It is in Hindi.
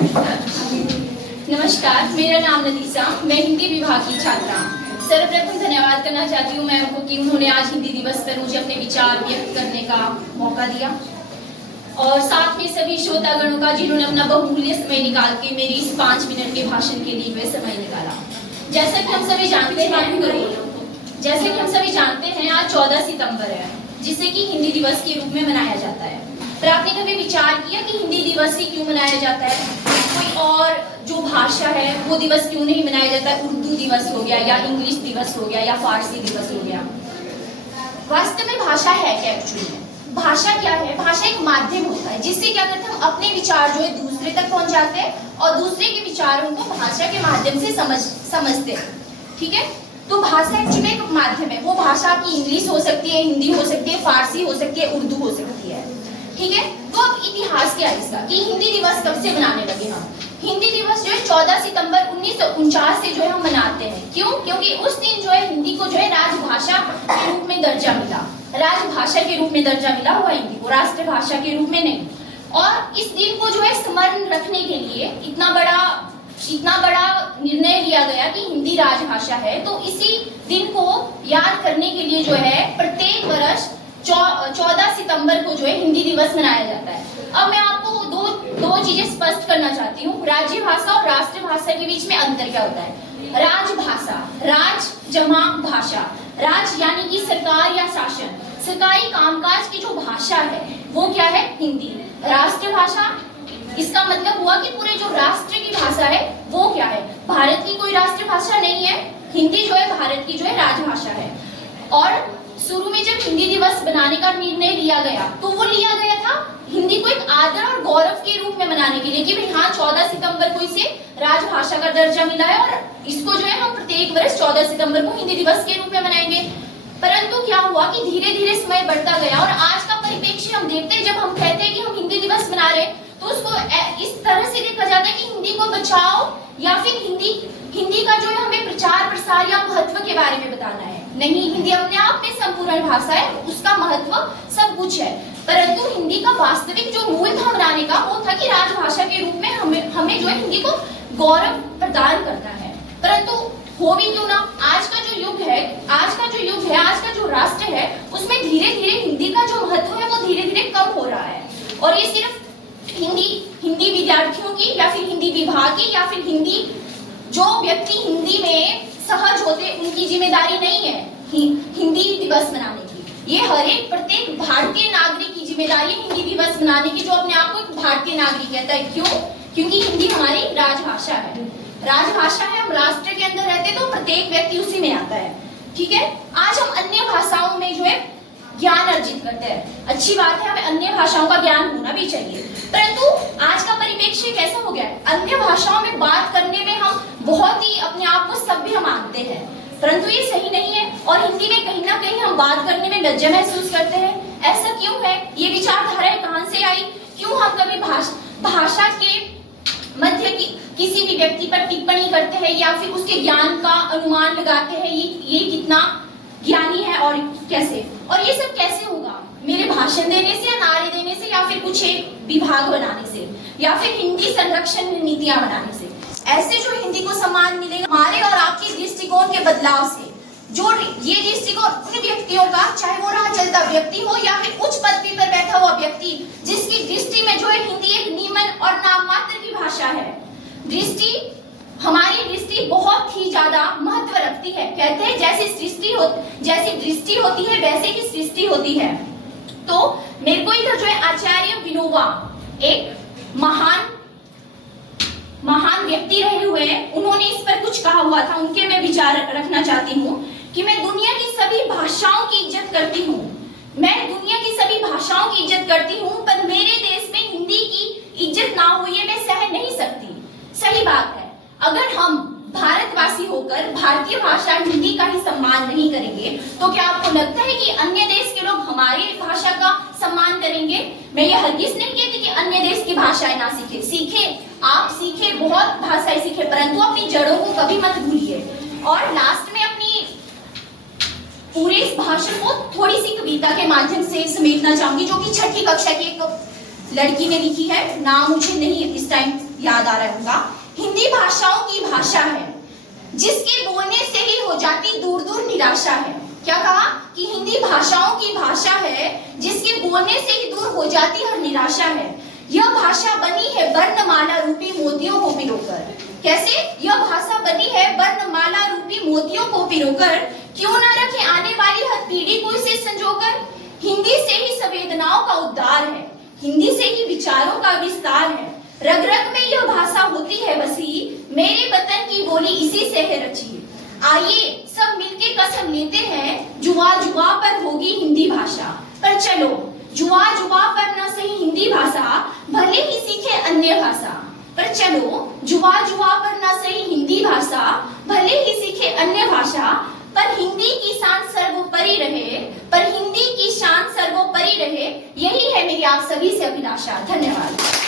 नमस्कार, मेरा नाम नदीसा, मैं हिंदी विभाग की छात्रा। सर्वप्रथम धन्यवाद करना चाहती हूँ मैम को कि उन्होंने आज हिंदी दिवस पर मुझे अपने विचार व्यक्त करने का मौका दिया, और साथ में सभी श्रोतागणों का जिन्होंने अपना बहुमूल्य समय निकाल के मेरी इस 5 मिनट के भाषण के लिए वे समय निकाला। जैसा कि हम सभी जानते हैं आज 14 सितंबर है, जिसे कि हिंदी दिवस के रूप में मनाया जाता है। पर आपने कभी विचार किया कि हिंदी दिवस ही क्यों मनाया जाता है? कोई और जो भाषा है वो दिवस क्यों नहीं मनाया जाता? उर्दू दिवस हो गया या इंग्लिश दिवस हो गया या फारसी दिवस हो गया। वास्तव में भाषा है क्या? एक्चुअली भाषा क्या है? भाषा एक माध्यम होता है जिससे क्या करते हैं, हम अपने विचार जो है दूसरे तक पहुंचाते हैं और दूसरे के विचारों को भाषा के माध्यम से समझते हैं। ठीक है, तो भाषा एक्चुअली एक माध्यम है। वो भाषा आपकी इंग्लिश हो सकती है, हिंदी हो सकती है, फारसी हो सकती है, उर्दू हो सकती है। ठीक है, तो अब इतिहास क्या है इसका कि हिंदी दिवस कब से मनाने लगे हम? हिंदी दिवस जो है 14 सितंबर 1949 से जो है हम मनाते हैं। क्यों? क्योंकि उस दिन जो है हिंदी को जो है राजभाषा के रूप में दर्जा मिला। राजभाषा के रूप में दर्जा मिला हुआ हिंदी को, राष्ट्रभाषा के रूप में नहीं। और इस दिन को जो है स्मरण रखने के लिए इतना बड़ा निर्णय लिया गया कि हिंदी राजभाषा है, तो इसी दिन को याद करने के लिए जो है प्रत्येक वर्ष 14 सितंबर को जो है हिंदी दिवस मनाया जाता है। अब मैं आपको दो चीजें स्पष्ट करना चाहती हूँ। राज्य भाषा और राष्ट्रभाषा के बीच में अंतर क्या होता है? राजभाषा, राज जमा भाषा, राज यानी कि सरकार या शासन, सरकारी कामकाज की जो भाषा है वो क्या है? हिंदी। राष्ट्रभाषा, इसका मतलब हुआ कि पूरे जो राष्ट्र की भाषा है वो क्या है? भारत की कोई राष्ट्रभाषा नहीं है, हिंदी जो है भारत की जो है राजभाषा है। और शुरू में जब हिंदी दिवस बनाने का निर्णय लिया गया तो वो लिया गया था हिंदी को एक आदर और गौरव के रूप में मनाने के लिए कि भाई हाँ 14 सितंबर को इसे राजभाषा का दर्जा मिला है और इसको जो है हम प्रत्येक वर्ष 14 सितंबर को हिंदी दिवस के रूप में मनाएंगे। परंतु क्या हुआ कि धीरे धीरे समय बढ़ता गया और आज का परिप्रेक्ष्य हम देखते हैं। जब हम कहते हैं कि हम हिंदी दिवस मना रहे हैं तो उसको इस तरह से देखा जाता है कि हिंदी को बचाओ या फिर हिंदी का जो है हमें प्रचार प्रसार या महत्व के बारे में बताना है। नहीं, हिंदी अपने आप में संपूर्ण भाषा है, उसका महत्व सब कुछ है। परंतु हिंदी का वास्तविक जो मूल था बनाने का वो था कि राजभाषा के रूप में हमें जो है हिंदी को गौरव प्रदान करना है। परंतु हो भी क्यों ना, आज का जो युग है, आज का जो राष्ट्र है, उसमें धीरे धीरे हिंदी का जो महत्व है वो धीरे धीरे कम हो रहा है। और ये सिर्फ हिंदी विद्यार्थियों की या फिर हिंदी विभाग की या फिर हिंदी जो व्यक्ति हिंदी में सहज होते उनकी जिम्मेदारी नहीं है हिंदी दिवस मनाने की। ये हर एक प्रत्येक भारतीय नागरिक की जिम्मेदारी है हिंदी दिवस मनाने की, जो अपने आप को एक भारतीय नागरिक कहता है। क्यों? क्योंकि हिंदी हमारी राजभाषा है। राजभाषा है, हम राष्ट्र के अंदर रहते तो प्रत्येक व्यक्ति उसी में आता है। ठीक है, आज हम अन्य भाषाओं में जो है ज्ञान अर्जित करते हैं, अच्छी बात है, हमें अन्य भाषाओं का ज्ञान होना भी चाहिए। परंतु आज का परिप्रेक्ष्य कैसा हो गया है? अन्य भाषाओं में बात करने में हम बहुत ही अपने आप को सभ्य मानते हैं, परंतु ये सही नहीं है। और हिंदी में कहीं ना कहीं हम बात करने में लज्जा महसूस करते हैं। ऐसा क्यों है? ये विचारधारा कहां से आई? क्यों हम कभी भाषा के मध्य किसी भी व्यक्ति पर टिप्पणी करते हैं या फिर उसके ज्ञान का अनुमान लगाते हैं, ये कितना ज्ञानी है और कैसे? और ये सब कैसे होगा? मेरे भाषण देने से या नारे देने से या फिर कुछ एक विभाग बनाने से या फिर हिंदी संरक्षण नीतियां बनाने से। ऐसे जो हिंदी को सम्मान मिलेगा हमारे और आपके दृष्टिकोण के बदलाव से। जो ये दृष्टिकोण उन व्यक्तियों का, चाहे वो राह चलता व्यक्ति हो या फिर उच्च पदवी पर बैठा हुआ व्यक्ति, जिसकी दृष्टि में जो है हिंदी एक नीमन और नाम मात्र की भाषा है। हमारी दृष्टि बहुत ही ज्यादा महत्व रखती है। कहते हैं जैसी दृष्टि होती है वैसे ही सृष्टि होती है। तो मेरे को इधर जो है आचार्य विनोबा एक महान व्यक्ति रहे हुए हैं, उन्होंने इस पर कुछ कहा हुआ था। उनके मैं विचार रखना चाहती हूँ कि मैं दुनिया की सभी भाषाओं की इज्जत करती हूँ, पर मेरे देश में हिंदी की इज्जत ना हो ये मैं सह नहीं सकती। सही बात है, अगर हम भारतवासी होकर भारतीय भाषा हिंदी का ही सम्मान नहीं करेंगे तो क्या आपको लगता है कि अन्य देश के लोग हमारी भाषा का सम्मान करेंगे? मैं ये हरगिज नहीं कहती कि अन्य देश की भाषाएं ना सीखे, आप सीखे, बहुत भाषाएं सीखे, परंतु अपनी जड़ों को कभी मत भूलिए। और लास्ट में अपनी पूरे इस भाषण को थोड़ी सी कविता के माध्यम से समेटना चाहूंगी, जो कि 6ठी कक्षा की एक लड़की ने लिखी है। नाम मुझे नहीं इस टाइम याद आ रहा है उनका। हिंदी भाषाओं की भाषा है जिसके बोलने से ही हो जाती दूर दूर निराशा है। क्या कहा कि हिंदी भाषाओं की भाषा है जिसके बोलने से ही दूर हो जाती हर निराशा है। यह भाषा बनी है वर्णमाला रूपी मोतियों को पिरोकर। कैसे? यह भाषा बनी है वर्णमाला रूपी मोतियों को पिरोकर, क्यों न रखे आने वाली हर पीढ़ी को इसे संजोकर। हिंदी से ही संवेदनाओं का उद्धार है, हिंदी से ही विचारों का विस्तार है। रग रग में यह भाषा होती है बसी, मेरे वतन की बोली इसी से है रची। आइए सब मिलके कसम लेते हैं, जुआ जुआ पर होगी हिंदी भाषा। पर चलो जुआ जुआ पर न सही हिंदी भाषा, भले ही सीखे अन्य भाषा। पर चलो जुआ जुआ पर न सही हिंदी भाषा, भले ही सीखे अन्य भाषा। पर हिंदी की शान सर्वोपरि रहे, पर हिंदी की शान सर्वोपरि रहे, यही है मेरी आप सभी से अभिलाषा। धन्यवाद।